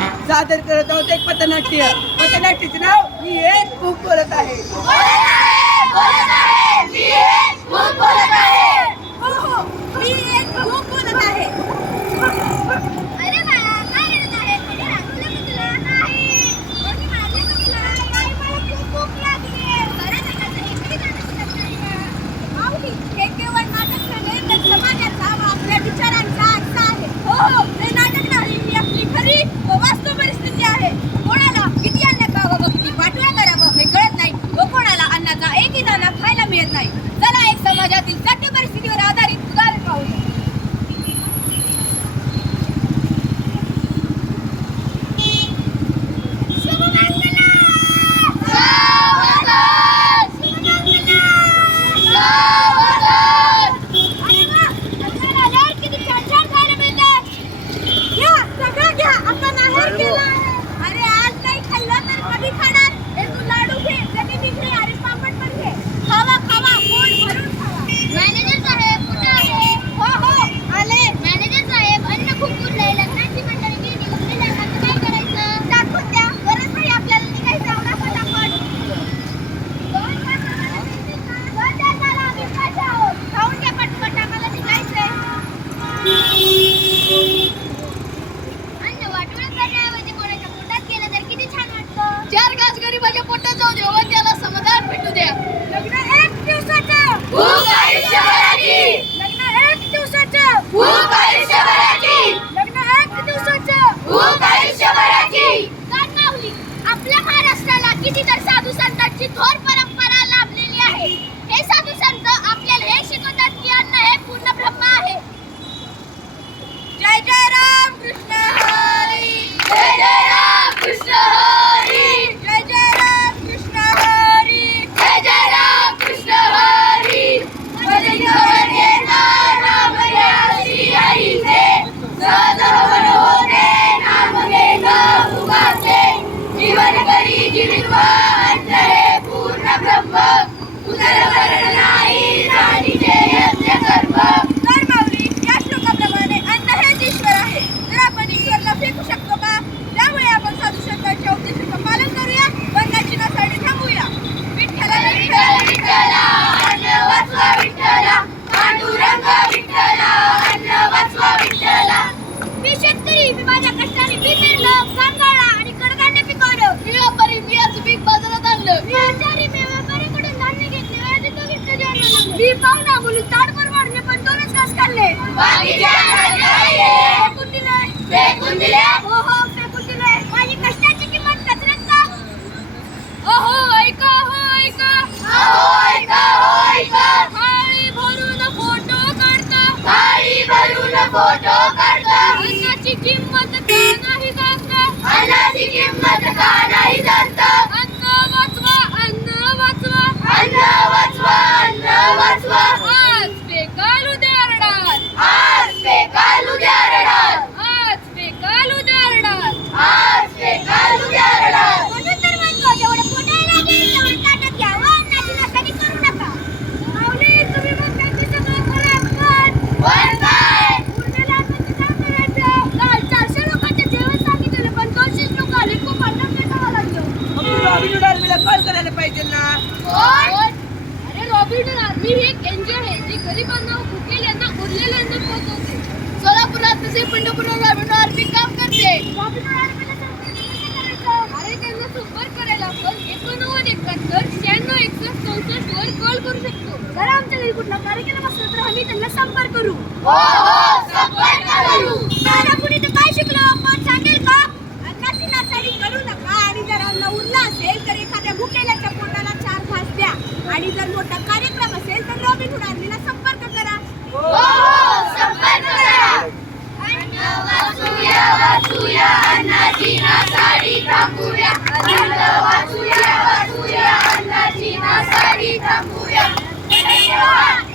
सादर करत आहोत एक पथनाट्य. पथनाट्याचे नाव मी एक खूप बोलत आहे. मी एक खूप बोलत आहे. अरे बाळा काय रडत आहे? कोणी रागवलं का तुला? नाही. कोणी मारलं का तुला? नाही, मला खूप भूक लागली आहे. बरं नाटक आहे. कधी नाटक करत नाही का? माऊली, हे केवळ नाटक नव्हे तर समाजाचा व आपल्या विचारांचा आरसा आहे. हो, हे नाटक नाही, ही आपली खरी व वास्तव परिस्थिती आहे. कोणाला किती अन्न खावं व किती वाटोळं करावं हे कळत नाही व कोणाला अन्नाचा एकही दाणा खायला मिळत नाही. चला एक समाजातील सत्य परिस्थितीवर आधारित उदाहरण पाहूया. अरे आज नाही खाल्लं तर कधी खाणार? हे तू लाडू घे, जलेबी घे, अरे पापड पण घे. खावा खावा, पोट भरून खावा. मॅनेजर साहेब कुठे आहे? हो आले. मॅनेजर साहेब अन्न खूप उरलंय, लग्नाची मंडळी गेली, उरलेलं अन्न काय करायचं? टाकून द्या, गरज नाही आपल्याला निघायचं. आवडा फटाफट. दोन तासाला आम्ही पाहिजे आहोत. खाऊन घ्या पटपट, आम्हाला निघायचंय. अन्न वाटून करण्याऐवजी कोणाच्या पोटात गेलं तर किती छान वाटतं. चार घास गरीबाच्या पोटात जाऊ दे व त्याला समाधान भेटू द्या. लग्न एक दिवसाचं, भूक आयुष्यभराची. लग्न एक दिवसाचं, भूक आयुष्यभराची. लग्न एक दिवसाचं, भूक आयुष्यभराची. काय माऊली, आपल्या महाराष्ट्राला कितीतर साधू संतांची थोर परंपरा लाभलेली आहे. हे साधू संत आपल्याला हे शिकवतात की अन्न हे पूर्ण ब्रह्म आहे. जय जय राम कृष्ण हरी. जय जय राम कृष्ण हरी. जय जय राम कृष्ण हरी. जय जय राम कृष्ण हरी. मजलीवर येणार नाम घ्यासी आईचे, सहज हवन होते नाम घेणं मुखाचे. जीवन करी जीवित्व अन्न हे पूर्ण ब्रह्म, उदरभरण नाही राणीचे यज्ञ कर्म. तर माऊली, या श्लोकाप्रमाणे अन्न हेच ईश्वर आहे. तर आपण ईश्वरला फेकू शकतो का? त्यामुळे आपण साधू संतांच्या उपदेशाचं पालन करूया, वर्गाची नासाडी थांबूया. विठ्ठला विठ्ठला विठ्ठला अन्न वाचवा विठ्ठला, पांडुरंग विठ्ठला अन्न वाचवा विठ्ठला. मी शेतकरी, मी माझ्या कष्टाने बी पेरलं, कांगाळा आणि कडधान्य पिकवलं. मी व्यापारी, मी याचं पीक बाजारात आणलं. मी आचारी, मी व्यापाऱ्याकडून धान्य घेतले, वेळेत घेतलं जेवण. मी पाहुणा बोलून ताडभर वाढले पण दोनच घास खाल्ले. फेकून दिले. फेकून दिले? हो फेकून दिले. माझी कष्टाची किंमत कचऱ्यात का? अहो ऐका, हो ऐका. अहो ऐका, हो ऐका. थाळी भरून फोटो काढता. थाळी भरून फोटो काढता. अन्नाची किंमत का नाही जाणता. अन्नाची किंमत का नाही जाणता. अन्न वाचवा, अन्न वाचवा. अन्न वाचवा, अन्न वाचवा. आज फेकाल उद्या रडाल. आज फेकाल उद्या रडाल. आज फेकाल उद्या रडाल. आज फेकाल उद्या रडाल. म्हणून तर म्हणतो जेवढं पोटाला लागेल तेवढं ताटात घ्यावं, अन्नाची नासाडी करू नका. माऊली, तुम्ही म्हणताय ते सगळं खरं पण काय? उरलेलं अन्नाचं काय करायचं? काल 400 लोकांचं जेवण सांगितलं पण 200 लोक आले. खूप अन्न पेटावं लागलं. रॉबिन आर्मीला कॉल करायला पाहिजे ना. अरे रॉबिन आर्मी ही एक एनजीओ आहे जी गरिबांना व भुकेल यांना उरलेलं अन्न पोहोचवते. सोलापुरात तसे पंढरपूरला रॉबिन आर्मी काम करते. रॉबिन आर्मीला अरे त्यांना संपर्क करायला आपण 8971 96 61 वर कॉल करू शकतो. जर आमच्या घरी कुठला कार्यक्रम असला तर आम्ही त्यांना संपर्क करू. संपर्क करू. कुणी तर काय शिकलो आपण सांगेल का? अन्नाची नासाडी करू नका आणि जर अन्न उरलं असेल तर एखाद्या भुकेल्याच्या पोटाला 4 घास द्या. आणि जर मोठा कार्यक्रम असेल तर रॉबिन हुड आर्मीला संपर्क करा. संपर्क करा. अन्न वाचूया, वाचूया अन्नाची नासाडी थांबूया. अन्न वाचूया, वाचूया अन्नाची नासाडी थांबूया. धन्यवाद.